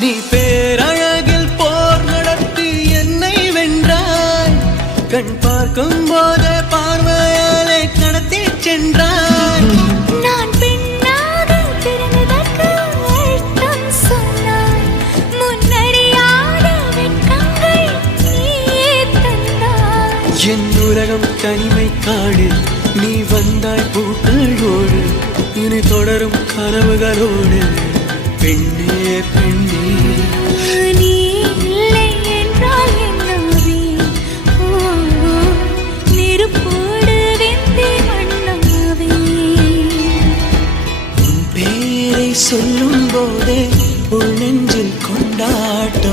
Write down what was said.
நீ பேரழகில் போர் நடத்தி என்னை வென்றாய். கண் பார்க்கும் போதே பார்வையாலே கடத்தி சென்றாய். நான் பெண்ணாக பிறந்ததற்கு அர்த்தம் சொன்னாய். முன்னறியாத வெட்கங்கள் நீயே தந்தாய். என் உலகம் தனிமை காடு. நீ வந்தாய் பூக்களோடு. இனி தொடரும் கனவுகளோடு. பெண்ணே பெண்ணே நீ இல்லை என்றால் என்னாவே? நெருப்போடு வெந்தே மண்ணாவே. உன் பேரை சொல்லும் போதே உள் நெஞ்சில் கொண்டாட்டம்.